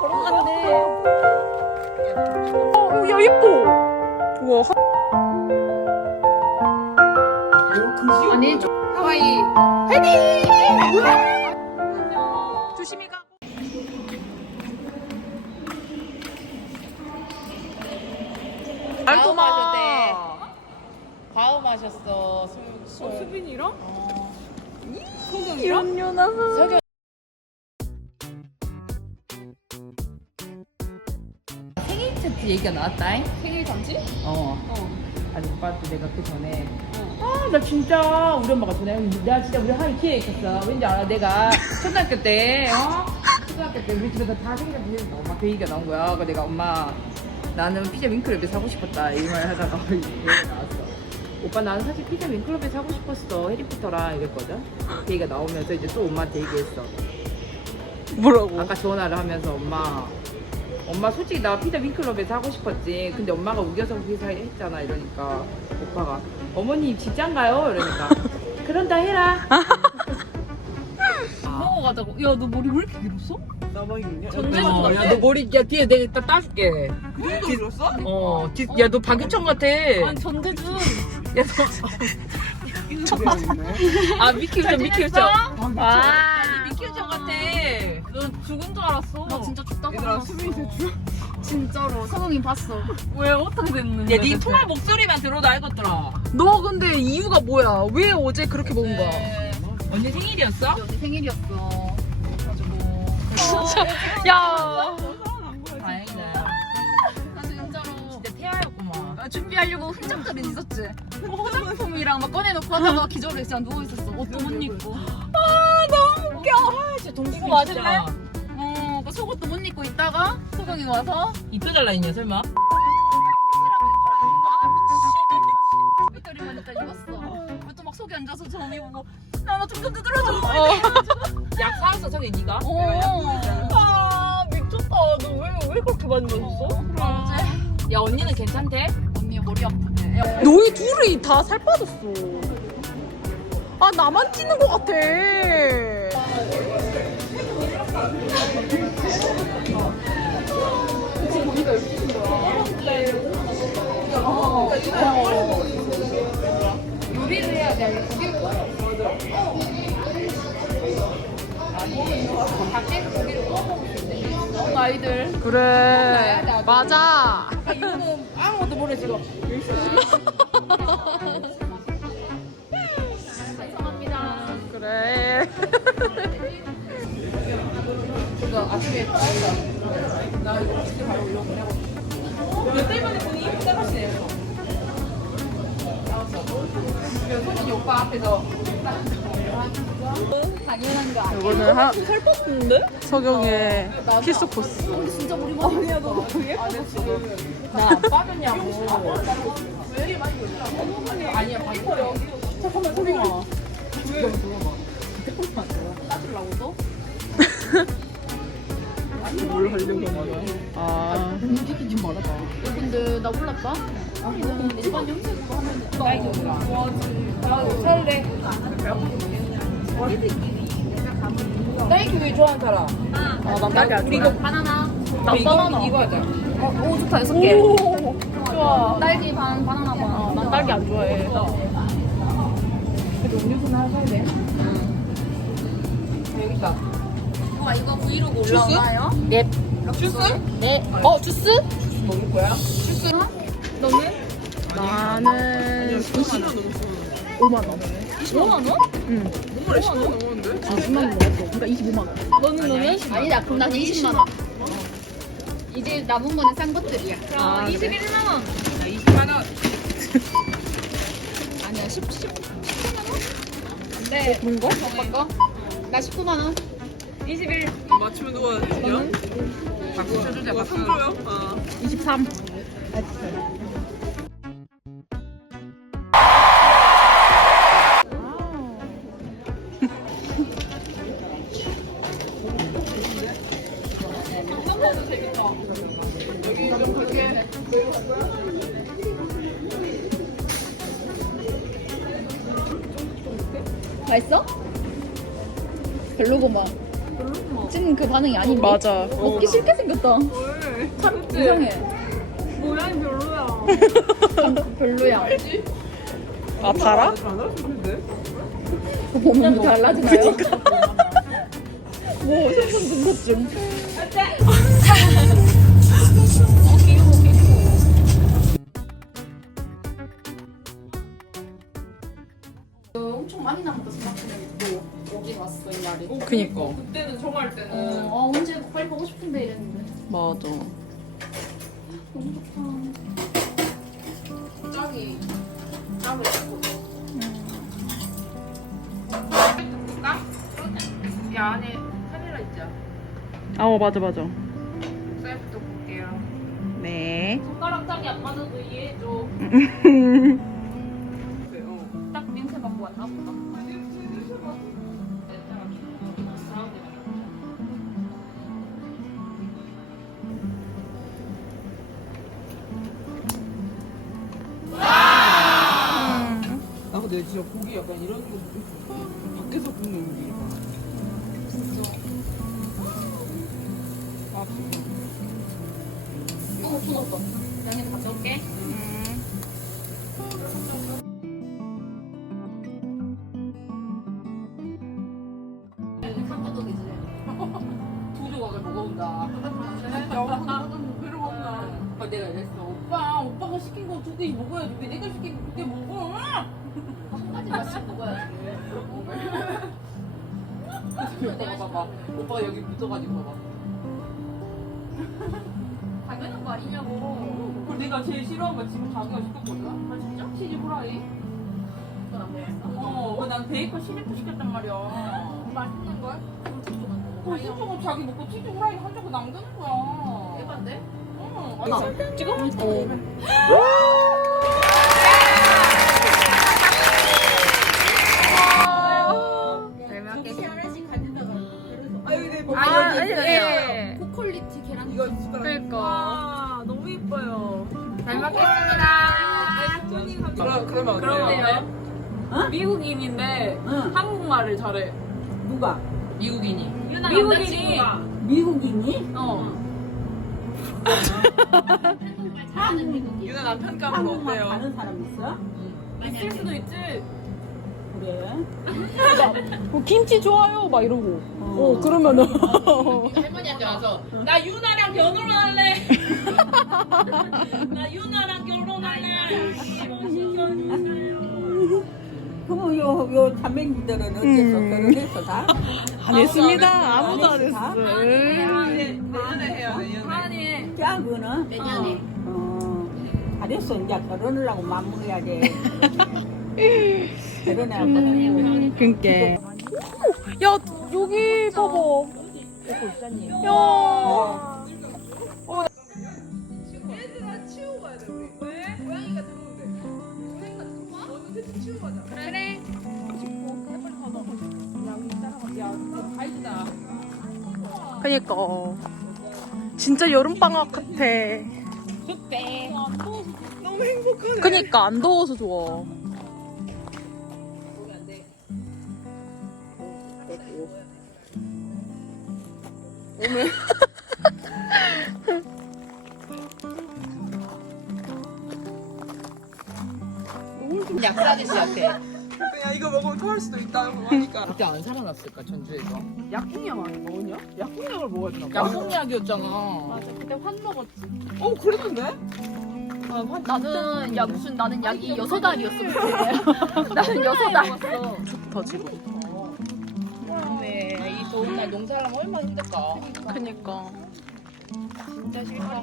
걸어갔네. 어, 야, 예뻐. 우와. 아니, 좀 하와이. 화이팅! 조심히 가고. 과음 마셨대. 과음 마셨어. 술, 술. 수빈이랑? 이런 녀나서. 생일 차트 얘기가 나왔다잉? 생일 잔치? 어. 어. 아니 오빠한테 내가 그 전에 아 나 진짜 우리 엄마가 전에 내가 진짜 우리 하이 있었어 왠지 알아 내가 초등학교 때 어? 초등학교 때 우리 집에서 다 생일 비했 엄마 그 얘기가 나온 거야 그래서 내가 엄마 나는 피자 윙클럽에 사고 싶었다 이 말 하다가 이 얘기가 나왔어 오빠 나는 사실 피자 윙클럽에 사고 싶었어 해리포터랑 이랬거든 그 얘기가 나오면서 이제 또 엄마한테 얘기했어 뭐라고? 아까 전화를 하면서 엄마 엄마 솔직히 나 피자 윙클럽에서 하고 싶었지 근데 엄마가 우겨서 그렇게 사- 했잖아 이러니까 오빠가 어머님 직장 가요 이러니까 그런다 해라 먹어 가자고. 야, 너 머리 왜 이렇게 길었어? 나만 있냐? 전제주 어, 같아. 야너 머리 야 뒤에 내가 따, 따줄게 그 정도 길었어? 어, 야너 박유청 같아 아니, 전제주. 아 미키 우정 미키 우정 아 미키 우정 같아 너 죽은 줄 알았어. 나 진짜 죽다고 얘들아 알았어. 수빈이 진짜 죽 진짜로. 성웅이 봤어. 왜, 어떻게 됐는데? 야네 통화 목소리만 들어도 알겠더라 너 근데 이유가 뭐야? 왜 어제 그렇게 먹은 거야? 언니 생일이었어? 어제 생일이었어. 가지고. 야. 준비하려고 흔적들이 있었지. 화장품이랑 막 꺼내놓고 하다가 기절해 그냥 누워 있었어. 옷도 못 입고. 아 너무 웃겨. 진짜 동생 이거 맞을래? 어, 그 속옷도 못 입고 있다가 소경이 와서 이쁘 잘라있냐 설마? 다 살 빠졌어. 아 나만 찌는 것 같아. 요리를 해야 돼. 고기를 구워. 밖에서 고기를 구워 먹을 수 있는 아이들. 그래 맞아. 이거는 아무것도 모르 지금 죄 이거 아침에 빠졌다. 나 이거 진짜 바로 올려고 하고 몇달 만에 보니 따라시네요. 나왔어 소진이 오빠 앞에서 당연한 거 아니야? 이거는 하, 살 뻗는데? 석영의 키스 코스. 진짜 우리 머리 아니야? 너 되게 나안 빠졌냐고. 왜 이리 많이 올라 아니야 바꿔요 잠깐만 소리가 또? 뭘 하려고 말이야 아 움직이지 좀 말아봐 근데 나 몰랐다. 이거는 일반 염색도 하면 돼. 나이기 올라 나 살래 딸기 왜 좋아하는 사람? 아 난 딸기 안 우리 좋아해. 이거 바나나. 나 이거 이거 하자 어, 오 좋다 여섯 개. 좋아. 딸기 반, 바나나 반. 어, 난 딸기 안 좋아해. 그래도 음료수는 하나 사야 돼 여기 있다 와 이거 브이로그 올라오나요? 네 주스? 네. 어 주스? 먹을 거야? 주스? 너는? 나는 10만 원 넘었어 5만 원. 25만 원? 응. 너무 10만 원 넘었는데? 아 10만 원 먹었어. 그러니까 25만 원. 너는 너는? 아니다 그럼 난 20만 원. 이제 남은 거는 싼 것들이야. 아, 그래? 21만 원. 나 20만 원 아니야 10, 10, 19만 원? 네. 그런 거? 오빠 거? 나 19만 원. 21 맞추면 누가 되냐? 박수 쳐주자 누가 박수 3조요? 아 23. 맞아. 먹기 싫게 생겼다. 참 이상해. 모양이 별로야. 별로야. 아 달아? 보면 뭐 달라지나요? 뭐 생선 등급증. 엄청 많이 남았다 생각했는데 또 오긴 왔어 이 날이. 그니까. 그때는 정할 때는 보고 싶은데 이랬는데 맞아. 너무 좋다. 짝이 짝을 잡고. 이 안에 카메라 있죠? 아 어, 맞아 맞아. 고기 약간 이런 거. 밖에서 굽는 고기. 진짜. 아. 어, 돈 없어. 양해도 가져올게. 두 오빠가 여기 묻어가지고 봐봐. 당연한 거 아니냐고. 그걸 내가 제일 싫어한 거 지금 자기가 시켰거든? 아, 진짜? 치즈 후라이? 그건 안 먹었어. 어, 왜 난 베이컨 시리프 시켰단 말이야. 맛있는 걸? 그럼 좀 그럼 소쪽은 자기 먹고 치즈 후라이 한 조각 남기는 거야. 대박인데? 응. 아니, 찍어? 어. 그럼, 그러면 어때요? 그러면 미국인인데 한국말을 잘해. 누가? 미국인이. 미국인이 미국인이? 어 잘하는 미국인. 유나 남편 감은 한국말 어때요? 하는 사람 있어? 있을 수도 있지. 그래. 뭐 김치 좋아요 막 이러고. 어 그러면은. 할머니한테 와서 나 유나랑 결혼할래. 나 유나랑 결혼할래. 그럼 요, 요 자매님들은 어째서 음. 결혼해서 다? 안 했습니다. 아무도 안안 했어, 다? 했어. 내년에 해요, 내년에. 짱구는? 내년에. 어, 잘했어. 이제 결혼을 하고 마무리하게. 결혼하고. 음, 그니까. 야 여기 봐봐. 야. 그니까 진짜 여름 방학 같아. 너무 행복하네. 그니까 안 더워서 좋아. 약사 아저씨한테. 그냥 이거 먹으면 토할 수도 있다고 하니까. 그때 안 살아났을까, 전주에서? 약국약 안 먹었냐? 약국약을 먹어야 되나? 약속약이었잖아. 맞아 그때 환 먹었지. 어, 그랬는데? 나는 야 무슨 나는 약이 여섯 알이었어. 그때. 나는 여섯 알. 좋다 지금. 네, 이 더운 날 농사하면 얼마나 힘들까. 그니까. 진짜 싫다.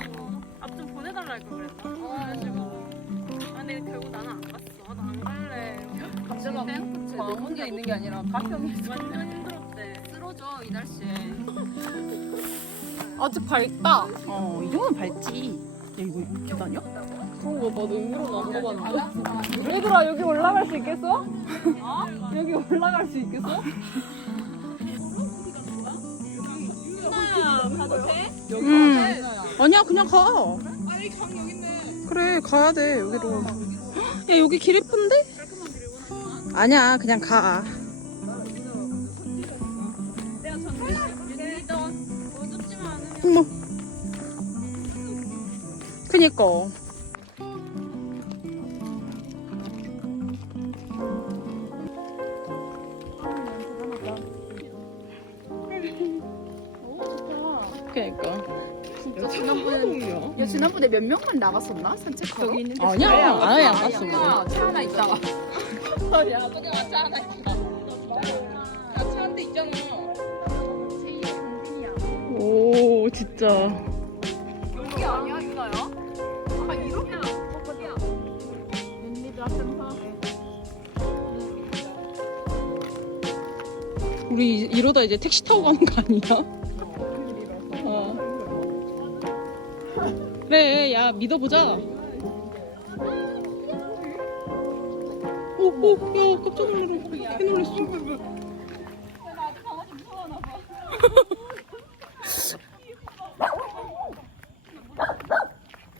할 걸 그랬나? 그래가지고 아 근데 결국 나는 안 갔어. 나 안 갈래. 감자가 마음 혼자 있는 게 아니라 가평이 완전 힘들었대. 쓰러져 이 날씨에. 아직 밝다. 어, 이 정도는 밝지. 야, 이거 계단이야? 그런 거 나도 의미로는 안 가봤는데. 얘들아 여기 올라갈 수 있겠어? 여기 올라갈 수 있겠어? 가도 돼? 음. 아니야 그냥 가. 그래 가야 돼 여기로. 야 여기 길 이쁜데? 아니야 그냥 가. 내가 전에 않으면 어머. 그니까. 그니까. 야, 지난번에 몇 명만 나갔었나? 산책하러? 아니야, 아예 안 갔어. 야, 차 하나 있다가. 오, 진짜. 여기 아니야, 유나야? 아, 이렇게. 우리 이러다 이제 택시 타고 가는 거 아니야? 그래, 야, 믿어보자. 오, 오, 야, 깜짝. 개 놀랐어.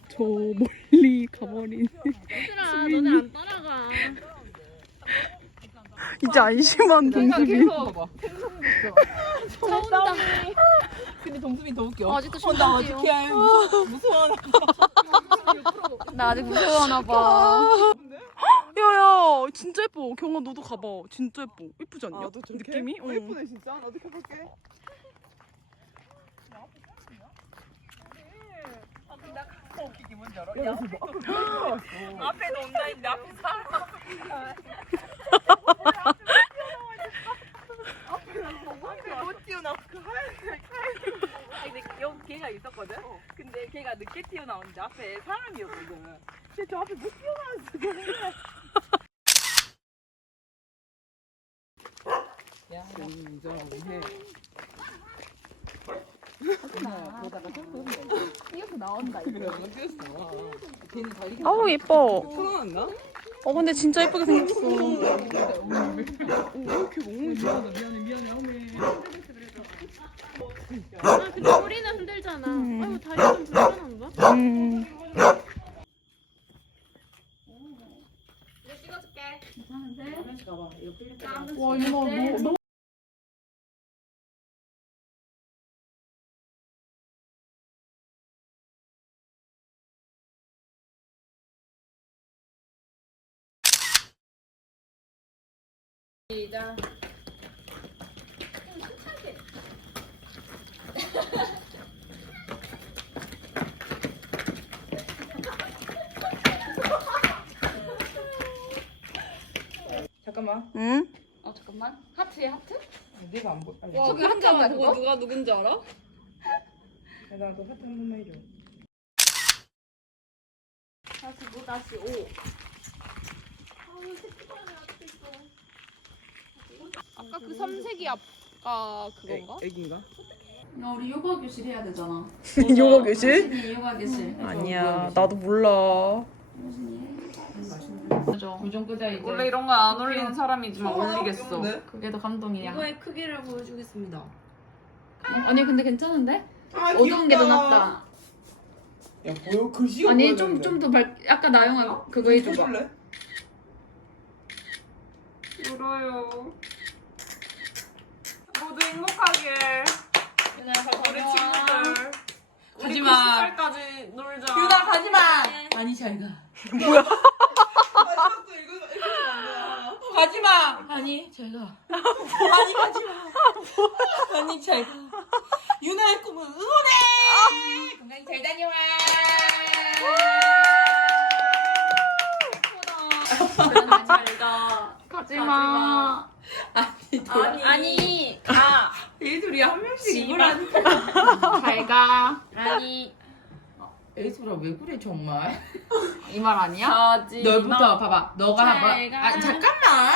저 멀리 가버린. 얘들아 너네 안 따라가. 이제 안심한 동습이. 봐봐. 근데 더 웃겨. 아직도 나 아직 신기해요. 걔 무서워. 무서워. 나 아직 무서워하나 봐. 야야 진짜 예뻐 경아 너도 가봐 진짜 예뻐 예쁘지 않냐? 나도 좀 느낌이? 어. 예쁘네 진짜. 나도 켜볼게. 웃기기 뭔지 알아? 야, 앞에 논다 있는데 앞에 사람. 못 튀어나와. 그 하얀 근데 여기 걔가 있었거든? 근데 걔가 늦게 튀어나오는데 앞에 사람이었거든. 쟤저 앞에 못 튀어나왔어. 야, 여기 운전하고 해. 이어서 나온다. 그래, 안 뛰었어. 걔는 자기 아우 예뻐? 어 근데 진짜 예쁘게 생겼어 왜 이렇게 먹는 좋아하다. 미안해 미안해 하네. 아 근데 머리는 흔들잖아. 아이고 다리 좀 불편한가? 음. 와, 이거 너, 너. 잠깐만. 응? 어 잠깐만. 하트에 하트? 내가 안 보. 아니, 와, 그 하트야 그거? 누가 누군지 알아? 나도 하트 한 번만 해줘. 다시 뭐 다시 오. 아까 그 삼색이 아까 그건가? 애기인가? 나 우리 요가 교실 해야 되잖아. 요가 교실? 당신이 요가 교실. 아니야 나도 몰라. 우정 끄자 이제. 원래 이런 거 안 올리는 사람이지만 올리겠어. 네? 그게 더 감동이야. 이거의 크기를 보여주겠습니다. 아니 근데 괜찮은데? 아, 어두운 게 더 낫다. 야 보여 글씨가 아니 보여야 좀. 좀 더 밝. 아까 나영아 그거 해줘봐. 해줄래? 울어요. 모두 행복하게. 우리 친구들. 가지마. 까지 놀자. 유나 가지마. 많이 잘 가. 마지막도 이거 이렇게 안 가지마. 아니 잘 가. 아니 가지마. 아니 잘 가. 유나의 꿈은 응원해. 건강 잘 다녀와. 잘가. 가지마. 아니 돌아. 아니, 가. 애들이 한 명씩 이걸 안. 잘 가. 아니. 애들아 왜 그래 정말? 이 말 아니야? 가지. 너부터 봐봐. 너가 잘 한번. 가. 아 잠깐만.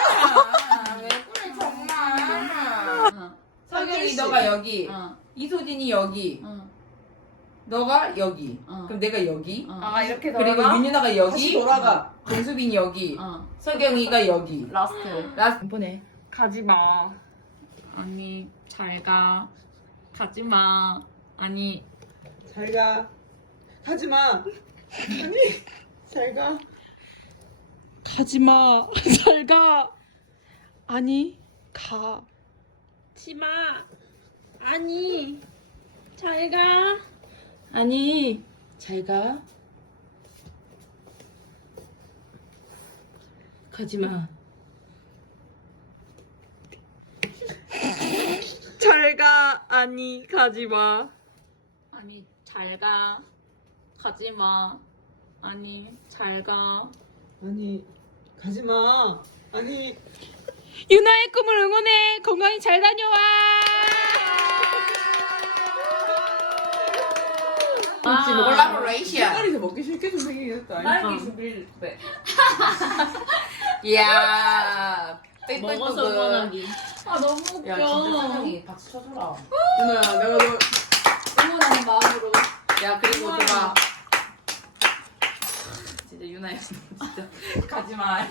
왜 그래 정말? 석영이 너가 여기. 어, 이소진이 여기. 어, 너가 여기. 어. 그럼 내가 여기. 어. 아 이렇게 그리고 돌아가? 윤유나가 여기. 다시 돌아가. 정수빈이 여기. 어. 석영이가 여기. 라스트. 라스트 보내. 가지 마. 아니, 잘 가. 가지 마. 아니, 잘가 가지마 아니 잘 가 가지마. 잘 가. 아니 가. 치마. 아니. 잘 가. 아니 잘 가. 가지마. 잘 가. 아니 가지마. 아니, 잘 가. 가지 마. 아니, 잘 가. 아니 가지 마 아니 유나의 꿈을 응원해. 건강히 잘 다녀와. 혹시 콜라보레이션. 색깔이 먹기 싫게 좀 생기겠다 딸기 준비를 해. 이야. 먹어서 응원하기. 아, 너무 웃겨. 야 진짜 석영이 박수 쳐줘라. 누나야 내가 너 응원하는 마음으로. 야 그리고 저봐. 유나야 진짜 가지마.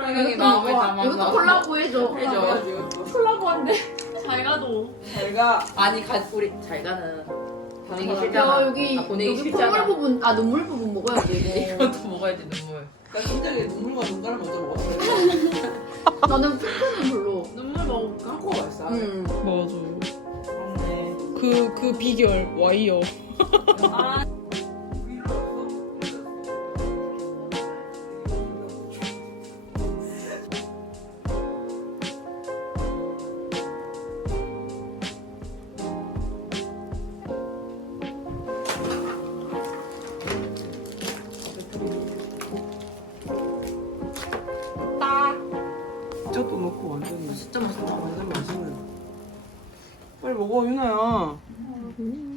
석영이 마음을 담아서. 이것도 콜라보 해줘. 해줘. 콜라보한데. 잘 가도. 잘가 아니 가 우리 잘 가는 보내기 야, 싫잖아. 여기, 아, 보내기 여기 싫잖아. 콧물 부분, 아, 눈물 부분 먹어야지. 이것도 먹어야지 눈물. 나 심장에 눈물과 눈가를 먼저 먹었어 나는 푸푸는 별로. 눈물 먹을까? 코가 있어 응. 맞아. 네. 그그 비결 와이어. 아, 저도 넣고 완전 진짜 맛있다. 완전 맛있네 빨리 먹어 유나야. 몇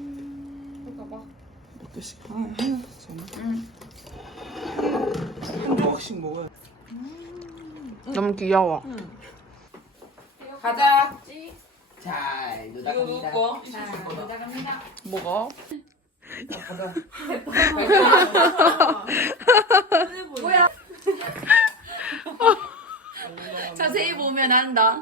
개씩. 하나 하나 한 조각씩 먹어야 너무 귀여워. 가자. 잘 놀다. 갑니다. 뭐가? 가자. 자세히 보면 안다.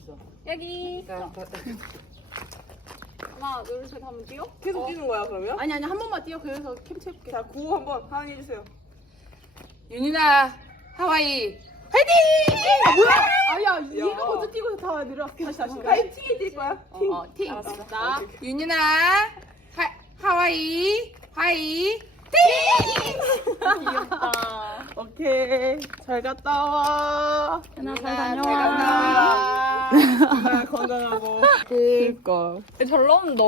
있어? 여기. 자, 자, 자. 하나, 둘, 셋 하면 뛰어? 계속 뛰는 거야 그러면? 아니, 아니, 한 번만 뛰어. 그래서 캡처 해볼게. 자 구호 한번 하은이 해주세요 윤이나 하와이. 아야, 얘가 먼저 뛰고 다 내려. 다시, 다시. 파이팅이 뛸 거야 팅 어, 팅. 나. 윤이나 하, 하와이 하이. 귀엽다. 오케이 잘 갔다 와 하나 잘잘 다녀와. 나 건강하고 그러니까. 잘 나온다.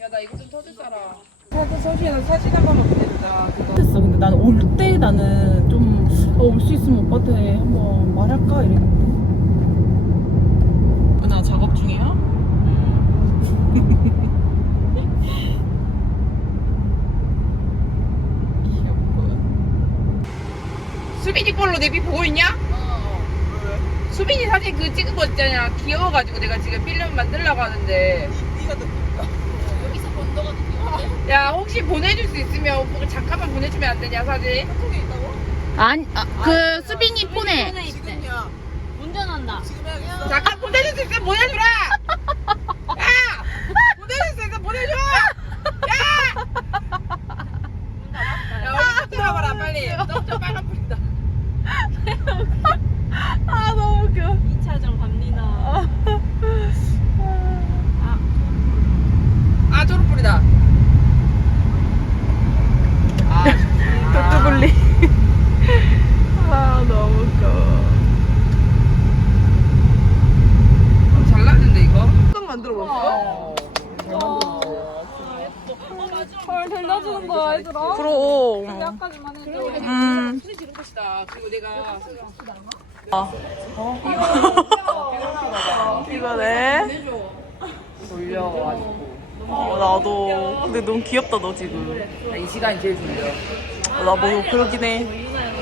야 나 이거 좀 터줄 사람. 사진 서시에는 사진 한 번만 보냈다 그거 됐어. 근데 나는 올때 나는 좀 올 수 있으면 오빠한테 한번 말할까 이랬는데. 나 작업 중이야? 수빈이 걸로 내비 보고 있냐? 수빈이 사진 그 찍은 거 있잖아. 귀여워가지고 내가 지금 필름 만들려고 하는데. 여기서 본 거가 느끼는데? 야 혹시 보내줄 수 있으면 오빠가 잠깐만 보내주면 안 되냐 사진? 아니, 아, 그 수빈이 폰에. 지금이야. 운전한다. 지금 해야겠어. 잠깐 보내줄 수 있으면 보내주라! 야! 보내줄 수 있으면 보내줘! 야! 야 얼굴 들어봐라 빨리. 너좀 빨간 불이다. 아 너무 웃겨 2차전 갑니다. 아 초록불이다. 아, 뚜뚜블리 아 너무 웃겨 잘 났는데 이거? 딱 만들어 봤어? 헐 들려주는 거야 얘들아 그럼 여기까지만 해줘 음 손이 지른 것이다. 그리고 내가 이거네. 졸려가지고. 어 나도. 근데 너무 귀엽다 너 지금. 나이 시간이 제일 졸려. 어, 나 뭐 그러긴 해.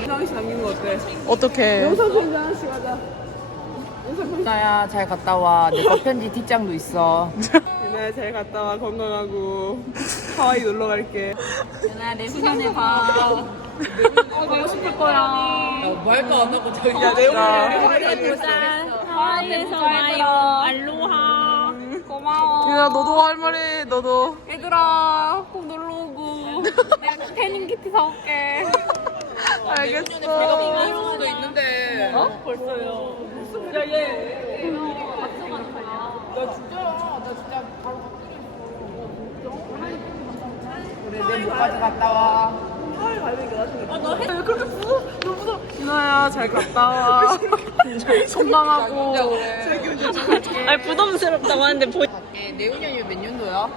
이상희 씨 남긴 거 어때? 어떡해. 나야 잘 갔다 와. 내 거 편지 뒷장도 있어. 유나야 잘 갔다 와 건강하고 하와이 놀러 갈게. 연아 내후년에 봐. 가고 싶을 거야 뭐 할까 안 하고 저기 야 내일 하와이에서 봐요. 알로하. 고마워. 유나 너도 할 말해 너도 얘들아 꼭 놀러 오고. 내가 태닝 키트 사올게. 알겠어 볼 수도 있는데. 어? 벌써요. 야얘. 그래 내 목까지 갔다 와. 유나야 잘 갔다 와. 건강하고. 아니 부담스럽다고 하는데 보. 예, 내후년이면 몇 년도야?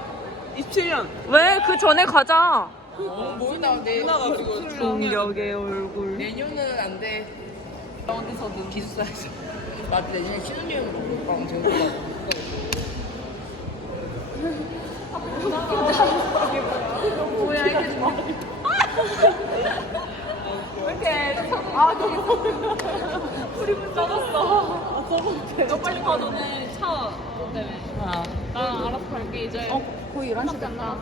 27년. 왜? 그 전에 가자. 어, 뭐나 내 누나가 그리고 동력의 얼굴. 내년은 안 돼. 어디서든 기숙사에서. 맞지 내년 신혼여행으로 오빠랑 제주도 가고. 너 빨리 가 너네 차 때문에. 나 알아서 갈게 이제. 어 거의 11시 됐나?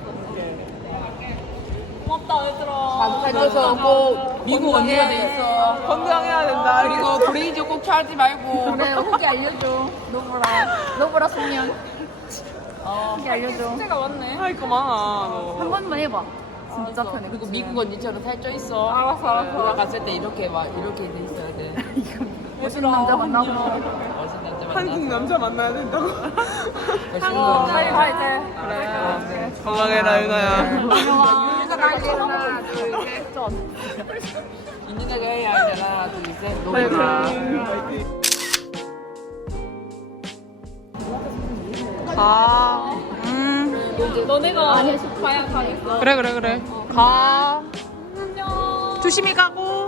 고맙다 얘들아. 살쪄서 꼭 미국 언니가 돼 있어. 건강해야 된다. 그리고 브레이즈 꼭 차지 말고. 그래, 후기 알려줘. 노브라. 노브라 송년. 후기 알려줘. 숙제가 거 많아. 너. 한 번만 해봐. 진짜 편해. 그리고 미국 언니처럼 살쪄 있어. 알았어, 알았어. 누나 갔을 때 이렇게 막 이렇게 돼 있어야 돼. 멋있는 남자 만나고. 멋있는 남자 만나. 한국 남자 만나야 된다고. 멋있는 남자. 빨리 가, 이제. 그래. 건강해라 유나야. 윤희가 갈게 하나 둘 셋. 윤희가 가야 하나 둘 셋. 노래. 가. 음. 너네가 가야 가겠어. 그래 그래 그래. 가. 조심히 가고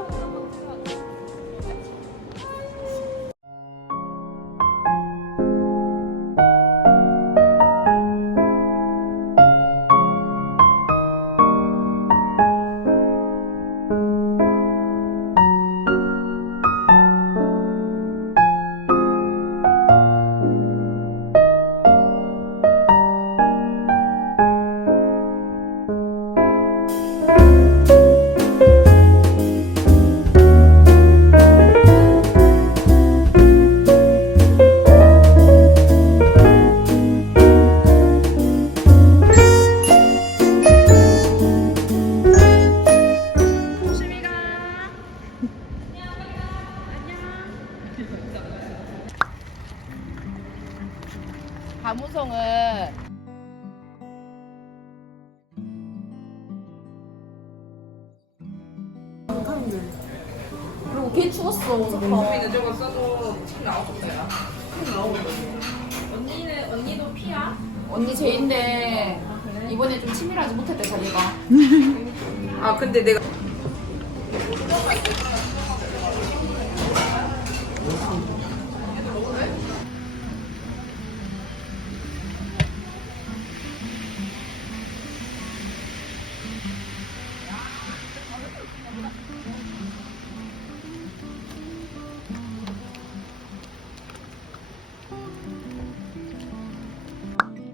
근데 내가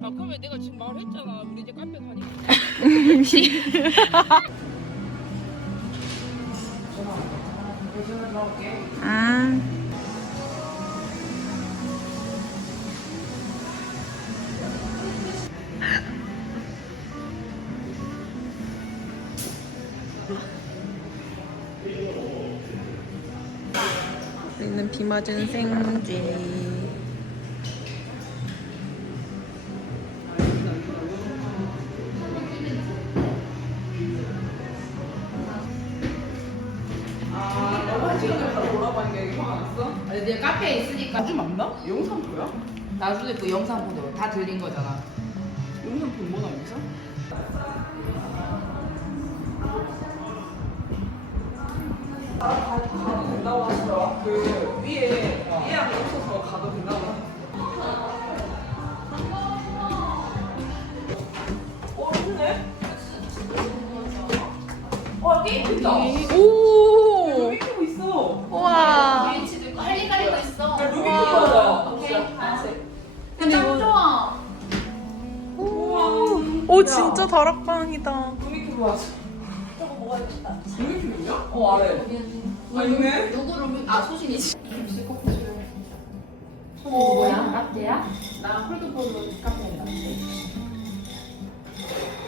아, 그러면 내가 지금 말했잖아. 우리 이제 카페 가니까. 우리는 비 맞은 생쥐. 나중에 그 영상 보도 다 들린 거잖아. 영상표 뭐나 여기서? 가도 된다고 하시더라. 그 위에 예약 없어서 가도 된다고. 어. 와, 게임 있다. 오. 오 진짜 다락방이다. 끼고 하자. 저거 먹어야겠다. 끼고야? 어, 아래. 아, 있네. 누구를 아 소신이지. 뭐야? 라떼야? 나 콜드브루 카페인 라떼.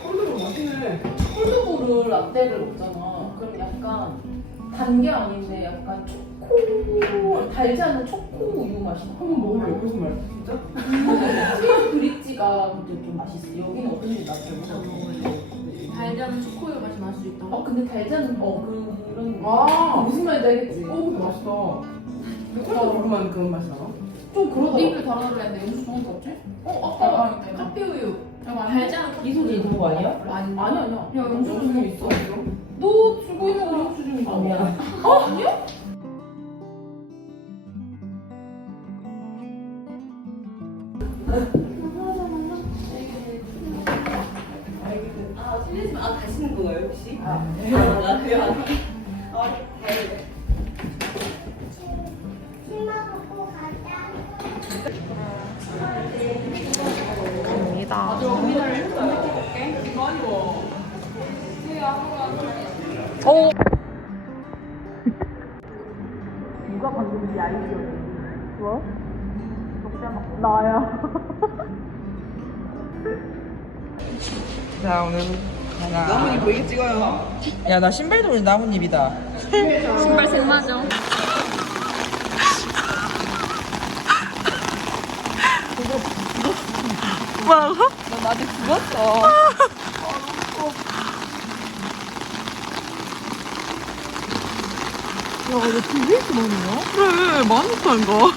콜드로 맛있네. 콜드브루 라떼를 먹잖아. 그럼 약간 단 게 아닌데 약간 초 코 달지 않은 초코 우유 맛이 나. 한번 먹어볼래? 무슨 말? 진짜? 스위트 브릿지가 근데 좀 맛있어. 여기는 어떤지 나잘 모르겠어. 달지 않은 초코우유 맛이 날 수 있다. 어 근데 달지 않은 어 그런 아. 무슨 말인지 알겠지? 오, 근데 맛있다. 콜드브루만 그런 맛이 나나? 좀 그러더라. 립을 달아달랬는데 영수 좋은 거 없지? 어 아, 아까 커피 우유. 달지 않은 이 소리 그거 아니야? 아니 아니 아니야. 야 영수 거 있어. 너 주고 있는 거 영수 증이아 미안. 어 아니야? 갑니다. 오. 누가 방금 이 아이디어? 뭐? 나야. 자, 오늘. 나뭇잎 왜 이렇게 찍어요? 야, 나 신발 돌린 나뭇잎이다. 신발 생마정. 뭐라고? 너 아직 죽었어. 그래, 많았다니까.